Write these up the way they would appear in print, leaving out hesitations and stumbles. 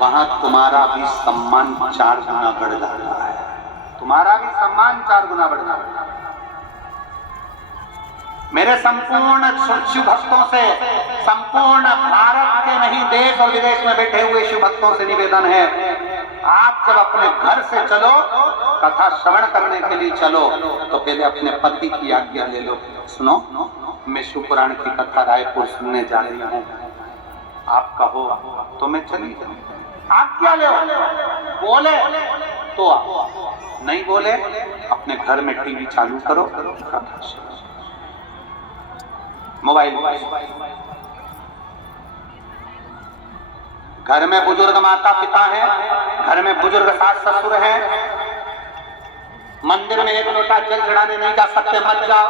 वहां तुम्हारा भी सम्मान 4 गुना बढ़ जाता है, तुम्हारा भी सम्मान 4 गुना बढ़ जाता है। मेरे संपूर्ण शिव भक्तों से, संपूर्ण भारत के नहीं देश और विदेश में बैठे हुए शिव भक्तों से निवेदन है, आप जब अपने घर से चलो, कथा श्रवण करने के लिए चलो, तो पहले अपने पति की आज्ञा ले लो। सुनो, मैं शिव पुराण की कथा रायपुर सुनने जा रही हूँ, आप कहो तो मैं चली जाऊं। आज्ञा ले, बोले तो आओ, नहीं बोले अपने घर में टीवी चालू करो, कथा सुनो, मोबाइल। घर में बुजुर्ग माता पिता हैं, घर में बुजुर्ग सास ससुर हैं, मंदिर में 1 लोटा जल चढ़ाने नहीं जा सकते, मत जाओ।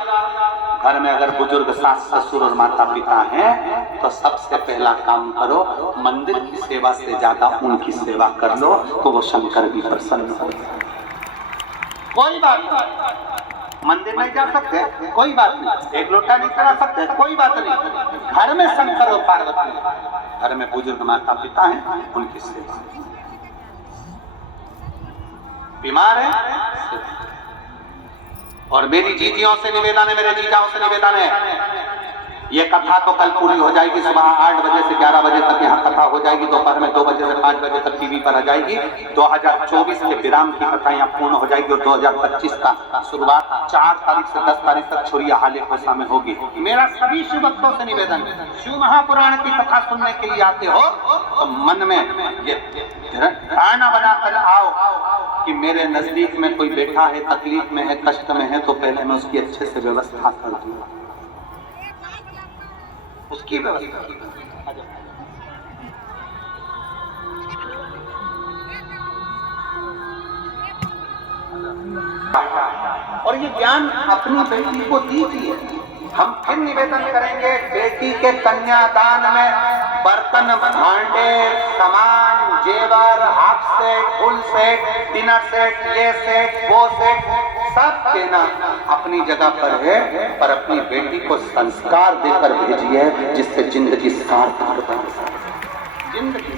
घर में अगर बुजुर्ग सास ससुर और माता पिता हैं तो सबसे पहला काम करो, मंदिर की सेवा से ज्यादा उनकी सेवा कर लो, तो वो शंकर भी प्रसन्न हो। कोई बात नहीं, मंदिर नहीं जा सकते कोई बात नहीं, 1 लोटा नहीं चढ़ा सकते कोई बात नहीं, घर में शंकर और पार्वती, घर में बुजुर्ग माता पिता हैं, उनकी सेवा। बीमार है, और मेरी जीजियों से निवेदन है, मेरे जीजाओं से निवेदन है, ये कथा तो कल पूरी हो जाएगी, सुबह 8 बजे से 11 बजे तक यहाँ कथा हो जाएगी, दोपहर में 2 बजे से 5 बजे तक टीवी पर आ जाएगी। 2024 के विराम की कथा यहाँ पूर्ण हो जाएगी और 2025 का शुरुआत 4 तारीख से 10 तारीख तक छोरिया हाले कोसा में होगी। मेरा सभी शिव भक्तों से निवेदन है, शिव महापुराण की कथा सुनने के लिए आते हो तो मन में ये धारणा बनाकर आओ कि मेरे नजदीक में कोई बैठा है, तकलीफ में है, कष्ट में है, तो पहले मैं उसकी अच्छे से व्यवस्था कर दूंगा, उसकी व्यवस्था। और ये ज्ञान अपनी बेटी को दीजिए। हम फिर निवेदन करेंगे, बेटी के कन्यादान में बर्तन, भांडे, सामान, जेवर, half set, full set, dinner set, ये सेट, वो सेट, सब देना अपनी जगह पर है, पर अपनी बेटी को संस्कार देकर भेजिए जिससे जिंदगी सार्थक बन सके। जिंदगी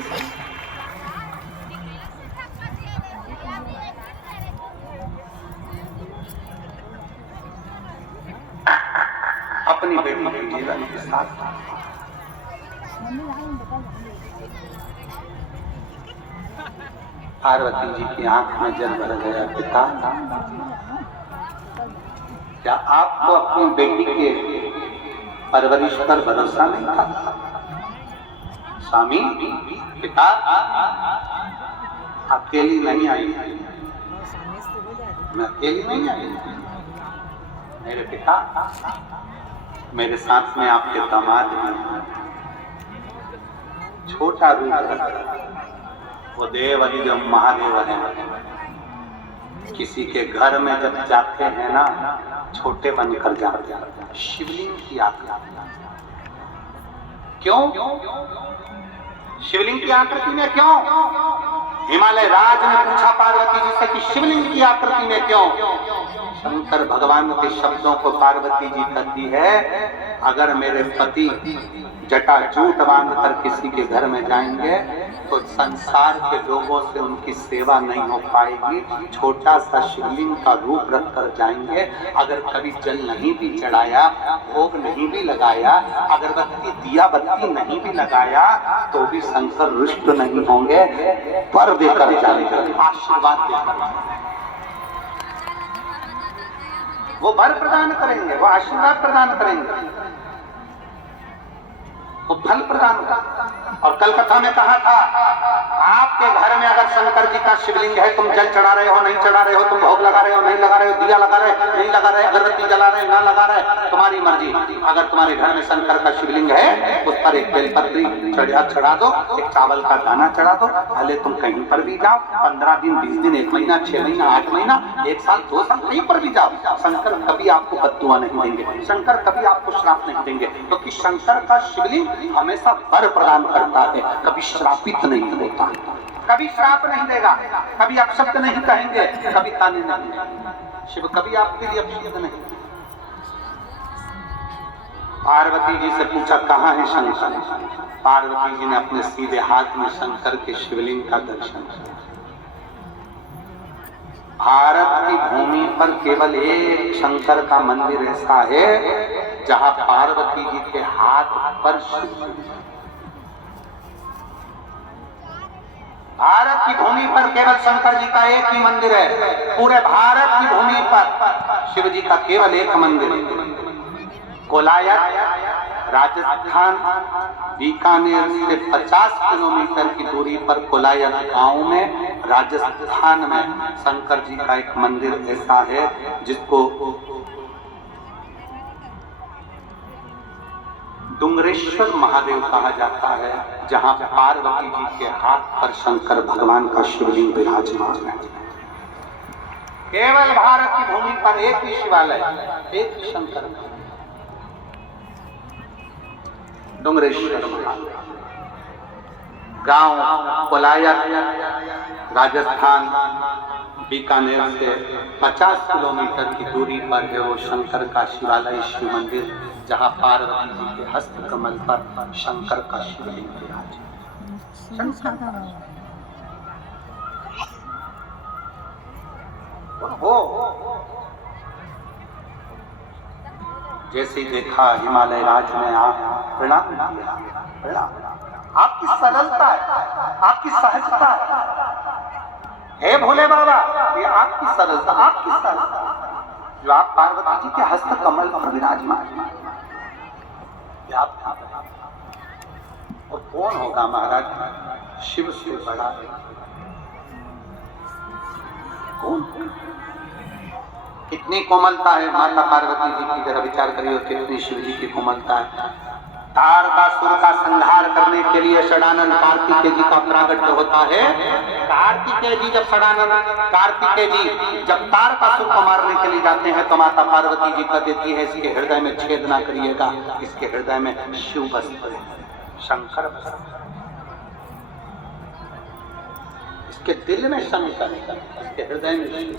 अपनी बेटी के जीवन के साथ। पार्वती जी की आंख में जल भर गया। पिता, क्या आपको अपनी बेटी के परवरिश पर भरोसा नहीं था? स्वामी, पिता अकेली नहीं आई, मैं अकेली नहीं आई, मेरे पिता, मेरे साथ में आपके दामाद हैं, छोटा रूप है, वो देव अधिदेव महादेव है। किसी के घर में जब जाते हैं ना, छोटे बनकर जाते हैं, शिवलिंग की आकृति। क्यों? शिवलिंग की आकृति में क्यों? हिमालय राज ने पूछा पार्वती जी से कि शिवलिंग की आकृति में क्यों? शंकर भगवान के शब्दों को पार्वती जी कहती है, अगर मेरे पति जटाजूट बांधकर किसी के घर में जाएंगे तो संसार के लोगों से उनकी सेवा नहीं हो पाएगी। छोटा सा शिवलिंग का रूप रख कर जाएंगे, अगर कभी जल नहीं भी चढ़ाया, भोग नहीं भी लगाया, अगरबत्ती दिया बत्ती नहीं भी लगाया, तो भी शंकर रुष्ट नहीं होंगे, पर देकर जाएंगे, आशीर्वाद देकर वो वर प्रदान करेंगे, वो आशीर्वाद प्रदान करेंगे, वो फल प्रदान करेंगे। और कल कथा में कहा था, आपके घर में अगर शंकर जी का शिवलिंग है, तुम जल चढ़ा रहे हो नहीं चढ़ा रहे हो, तुम भोग लगा रहे हो नहीं लगा रहे हो, दिया लगा रहे नहीं लगा रहे, अगरबत्ती जला रहे ना लगा रहे, तुम्हारी मर्जी। अगर तुम्हारे घर में शंकर का शिवलिंग है, उस पर एक बेलपत्री चढ़ा दो, एक चावल का दाना चढ़ा दो, भले तुम कहीं पर भी जाओ, 15 दिन 20 दिन 1 महीना 6 महीना 8 महीना 1 साल 2 साल कहीं पर भी जाओ, शंकर कभी आपको बद्दुआ नहीं देंगे, शंकर कभी आपको श्राप नहीं देंगे, क्योंकि शंकर का शिवलिंग हमेशा वर प्रदान करता है, कभी श्रापित नहीं होता, कभी श्राप नहीं देगा, कभी अपशब्द नहीं कहेंगे, कभी ताने नहीं। शिव कभी आपके लिए अपशब्द नहीं। पार्वती जी से पूछा कहाँ है शंकर। पार्वती जी ने अपने सीधे हाथ में शंकर के शिवलिंग का दर्शन किया। भारत की भूमि पर केवल एक शंकर का मंदिर ऐसा है जहां पार्वती जी के हाथ पर शिवलिंग। भारत की भूमि पर केवल शंकर जी का एक ही मंदिर है। पूरे भारत की भूमि पर शिव जी का केवल एक मंदिर है। कोलायत राजस्थान बीकानेर से 50 किलोमीटर की दूरी पर कोलायत गांव में राजस्थान में शंकर जी का एक मंदिर ऐसा है जिसको डुंगरेश्वर महादेव कहा जाता है, जहां पार्वती जी के हाथ पर शंकर भगवान का शिवलिंग विराजमान है। केवल भारत की भूमि पर एक ही शिवालय, एक ही शंकर, डुंगरेश्वर महादेव। गांव कोलायत राजस्थान बीकानेर से 50 किलोमीटर की दूरी पर है वो शंकर का शिवालय, शिव मंदिर, जहां पार्वती जी के हस्त कमल पर शंकर का शिवलिंग विराजमान। वो जैसे देखा हिमालय राज में आप प्रणाम, आपकी सरलता है, आपकी सहजता है भोले बाबा, ये आपकी सरलता, आपकी सरलता जो आप पार्वती जी के हस्त कमल पर विराजमान। और कौन होगा महाराज शिव से बड़ा? कौन? कितनी कोमलता है माता पार्वती जी की, जरा विचार करिए कितनी शिव जी की कोमलता है। तारकासुर का संहार करने के लिए षडानन कार्तिकेय जी का प्रागट्य होता है। कार्तिकेय जी जब तारकासुर को मारने के लिए जाते हैं तो माता पार्वती जी कह देती है इसके हृदय में छेद ना करिएगा, इसके हृदय में शिव बसते हैं, शंकर बसते, इसके दिल में शंकर, इसके हृदय में शिव।